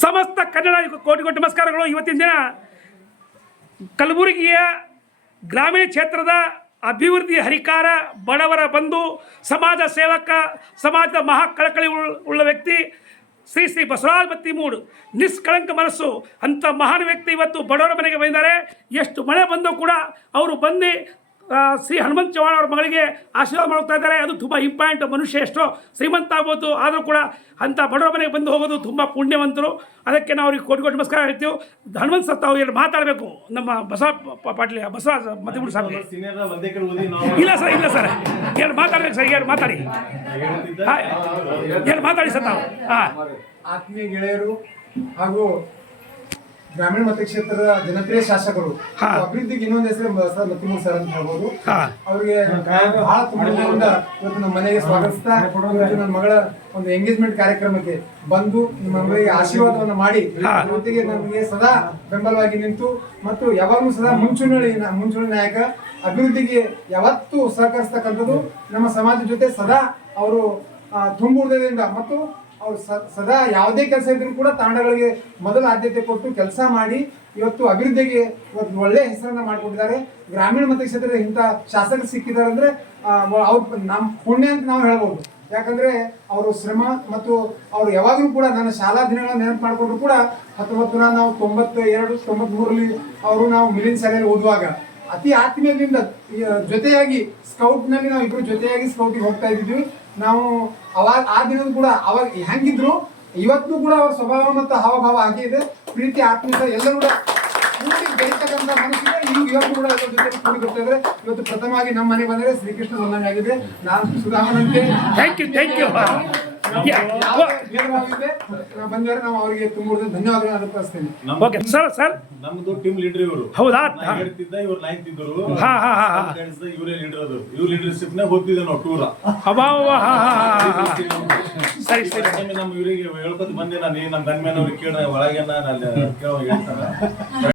ಸಮಸ್ತ ಕನ್ನಡ ಕೋಟಿ ನಮಸ್ಕಾರಗಳು. ಇವತ್ತಿನ ದಿನ ಕಲಬುರಗಿಯ ಗ್ರಾಮೀಣ ಕ್ಷೇತ್ರದ ಅಭಿವೃದ್ಧಿ ಹರಿಕಾರ, ಬಡವರ ಬಂಧು, ಸಮಾಜ ಸೇವಕ, ಸಮಾಜದ ಮಹಾ ಕಳಕಳಿ ಉಳ್ಳ ವ್ಯಕ್ತಿ ಶ್ರೀ ಶ್ರೀ ಬಸವರಾಜ ಬತ್ತಿಮೂಡು, ನಿಷ್ಕಳಂಕ ಮನಸ್ಸು ಅಂಥ ಮಹಾನ್ ವ್ಯಕ್ತಿ ಇವತ್ತು ಬಡವರ ಮನೆಗೆ ಬಂದಿದ್ದಾರೆ. ಎಷ್ಟು ಮಳೆ ಬಂದರೂ ಕೂಡ ಅವರು ಬಂದು ಶ್ರೀ ಹನುಮಂತ ಚೌಹಾಣ್ ಅವ್ರ ಮಗಳಿಗೆ ಆಶೀರ್ವಾದ ಮಾಡ್ತಾ ಇದ್ದಾರೆ. ಅದು ತುಂಬ ಇಂಪಾರ್ಟೆಂಟ್. ಮನುಷ್ಯ ಎಷ್ಟೋ ಶ್ರೀಮಂತ ಆಗ್ಬೋದು, ಆದರೂ ಕೂಡ ಅಂಥ ಬಡವರ ಮನೆಗೆ ಬಂದು ಹೋಗೋದು ತುಂಬ ಪುಣ್ಯವಂತರು. ಅದಕ್ಕೆ ನಾವು ಅವ್ರಿಗೆ ಕೋಟಿ ನಮಸ್ಕಾರ ಹೇಳ್ತೀವಿ. ಹನುಮಂತ ಸತ್ತ ಅವ್ರು ಎರಡು ಮಾತಾಡಬೇಕು ನಮ್ಮ ಬಸವರಾಜ ಬತ್ತಿಮೂಡು ಸಾಹೇಬ್ಗೆ. ಇಲ್ಲ ಸರ್ ಎರಡು ಮಾತಾಡ್ಬೇಕು ಸರ್, ಎರಡು ಮಾತಾಡಿ ಎರಡು ಮಾತಾಡಿ ಸರ್ ತಾವು. ಆತ್ಮೀಯ ಗೆಳೆಯರು ಹಾಗೂ ಗ್ರಾಮೀಣ ಮತಕ್ಷೇತ್ರದ ಜನಪ್ರಿಯ ಶಾಸಕರು, ಅಭಿವೃದ್ಧಿಗೆ ಇನ್ನೊಂದು ಹೆಸರು ಬಸವರಾಜ ಬತ್ತಿಮೂಡು ಸರ್ ಅಂತ ಹೇಳ್ಬೋದು. ಅವರಿಗೆ ಬಹಳ ತುಂಬದಿಂದ ಇವತ್ತು ನಮ್ಮ ಮನೆಗೆ ಸ್ವಾಗತಿಸ್ತಾ, ಇವತ್ತು ನನ್ನ ಮಗಳ ಒಂದು ಎಂಗೇಜ್ಮೆಂಟ್ ಕಾರ್ಯಕ್ರಮಕ್ಕೆ ಬಂದು ನಿಮ್ಮ ಮಗಳಿಗೆ ಆಶೀರ್ವಾದವನ್ನು ಮಾಡಿ ಜೊತೆಗೆ ನಮಗೆ ಸದಾ ಬೆಂಬಲವಾಗಿ ನಿಂತು ಮತ್ತು ಯಾವಾಗಲೂ ಸದಾ ಮುಂಚೂಣಿ ನಾಯಕ, ಅಭಿವೃದ್ಧಿಗೆ ಯಾವತ್ತೂ ಸಹಕರಿಸ್ತಕ್ಕಂಥದ್ದು ನಮ್ಮ ಸಮಾಜದ ಜೊತೆ ಸದಾ ಅವರು ತುಂಬುವುದರಿಂದ ಮತ್ತು ಅವ್ರು ಸದಾ ಯಾವುದೇ ಕೆಲಸ ಇದ್ರೂ ಕೂಡ ತಾಂಡಗಳಿಗೆ ಮೊದಲ ಆದ್ಯತೆ ಕೊಟ್ಟು ಕೆಲಸ ಮಾಡಿ ಇವತ್ತು ಅಭಿವೃದ್ಧಿಗೆ ಇವತ್ತು ಒಳ್ಳೆ ಹೆಸರನ್ನ ಮಾಡಿಕೊಂಡಿದ್ದಾರೆ. ಗ್ರಾಮೀಣ ಮತಕ್ಷೇತ್ರದ ಇಂಥ ಶಾಸಕರು ಸಿಕ್ಕಿದ್ದಾರೆ ಅಂದ್ರೆ ಅವ್ರು ನಮ್ಮ ಪುಣ್ಯ ಅಂತ ನಾವು ಹೇಳ್ಬೋದು. ಯಾಕಂದ್ರೆ ಅವರು ಶ್ರಮ ಮತ್ತು ಅವ್ರು ಯಾವಾಗಲೂ ಕೂಡ ನನ್ನ ಶಾಲಾ ದಿನಗಳನ್ನ ನೆನಪು ಮಾಡಿಕೊಂಡ್ರು ಕೂಡ 1992-93 ಅವರು ನಾವು ಮಿಲಿನ್ ಶಾಲೆಯಲ್ಲಿ ಓದುವಾಗ ಅತಿ ಆತ್ಮೀಯದಿಂದ ಜೊತೆಯಾಗಿ ಸ್ಕೌಟ್ನಲ್ಲಿ ನಾವು ಇಬ್ಬರು ಜೊತೆಯಾಗಿ ಸ್ಕೌಟಿಗೆ ಹೋಗ್ತಾ ಇದ್ದಿದ್ವಿ. ನಾವು ಅವಾಗ ಆ ದಿನದ ಕೂಡ ಅವಾಗ ಹೆಂಗಿದ್ರು ಇವತ್ತು ಕೂಡ ಅವ್ರ ಸ್ವಭಾವ ಮತ್ತು ಹಾವಭಾವ ಹಾಗೆ ಇದೆ. ಪ್ರೀತಿ ಆತ್ಮೀಯತೆ ಎಲ್ಲರೂ ಕೂಡ ಕೂಡಿ ಬೆಳೀತಕ್ಕಂಥ ಮನಸ್ಸಿಗೆ ಇವತ್ತು ಕೂಡ ಎಲ್ಲರ ಜೊತೆ ಕೂಡಿ ಬರ್ತಾ ಇದ್ರೆ ಇವತ್ತು ಪ್ರಥಮವಾಗಿ ನಮ್ಮ ಮನೆ ಬಂದರೆ ಶ್ರೀಕೃಷ್ಣ ಬಂದಂಗೆ ಆಗಿದೆ. ನಾನು ಸುಧಾಮನಂತೆ ಬಂದರೆ ನಾವು ಅವರಿಗೆ ತುಂಬ ಧನ್ಯವಾದಗಳನ್ನು ಅರ್ಪಿಸ್ತೇನೆ. ನಮ್ದು ಟೀಮ್ ಲೀಡರ್ ಇವರು. ಹೌದಾ? ಹೇಳ್ತಿದ್ದ ಇವ್ರು ಲೈನ್ ತಿದ್ದರು, ಇವರೇ ಲೀಡರ್. ಅದು ಇವ್ರ ಲೀಡರ್ಶಿಪ್ ನಾಗ ಹೋಗ್ತಿದ್ದೆ ನಾವು ಟೂರ. ಸರಿ ನಮ್ಮ ಇವರಿಗೆ ಹೇಳ್ಕೊತ ಬಂದೆ ನಾನು. ನಮ್ಮ ಗನ್ಮ್ಯಾನ್ ಅವ್ರಿಗೆ ಕೇಳ ಒಳಗೆ ಹೇಳ್ತಾರ